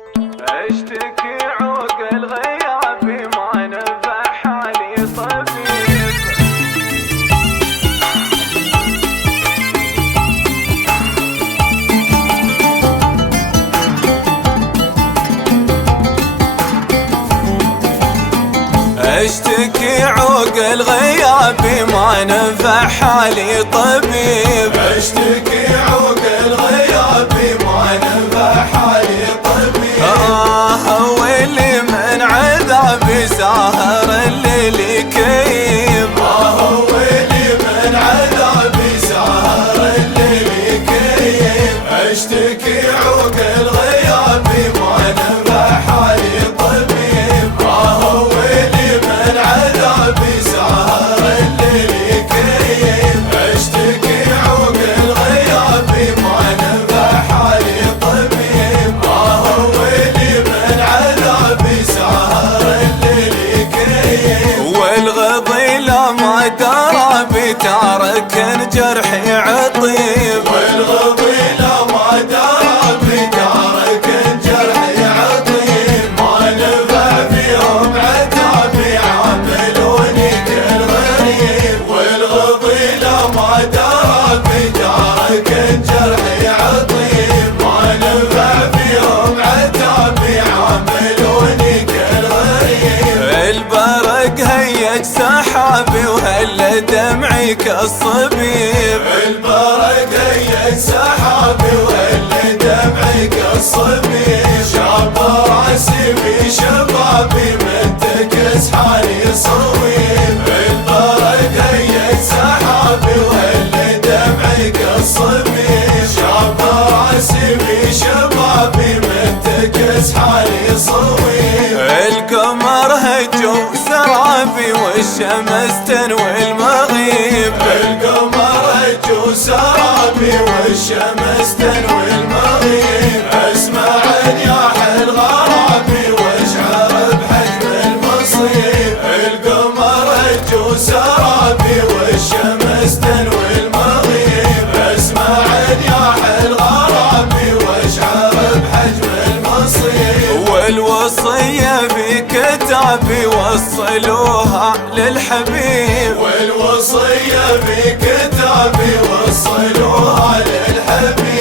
اشتكي عقل غيابي ما نفع حالي طبيب. اشتكي عقل غيابي ما نفع حالي طبيب. اشتكي عقل غيابي ما نفع حالي طبيب. واللي من عذابي ساهر الليل يكيب. واللي من عذابي ساهر الليل يكيب. اشتكي عقل غيابي ما نفع حالي طبيب. واللي من عذابي ساهر الليل يكيب. اشتكي عقل غيابي ما نفع حالي طبيب. واللي من عذابي ساهر الليل يكيب. والغضي لما درى بتارك جرحي عطيب. والغضي لما درى بتارك جرحي عطيب. ما نفع فيهم عتابي عاملوني كالغريب. والغضي لما درى بتارك جرحي عطيب. ما نفع فيهم عتابي عاملوني كالغريب. البرق هيج سحابي وهل دمعي كالصبيب. البرق هيج سحابي وهل دمعي كالصبيب. شاب راسي في شبابي منتكس حالي صويب. البرق هيج سحابي وهل دمعي كالصبيب. شاب راسي في شبابي منتكس حالي صويب. القمر هجو سرابي والشمس تنوي المغيب. القمر هجو سرابي والشمس تنوي المغيب. اسمع نياح الغرابي واشعر بحجم المصيب. القمر هجو سرابي والشمس تنوي المغيب. اسمع نياح الغرابي واشعر بحجم المصيب. والوصية في كتابي وصلوها للحبيب. والوصية في كتابي وصلوها للحبيب.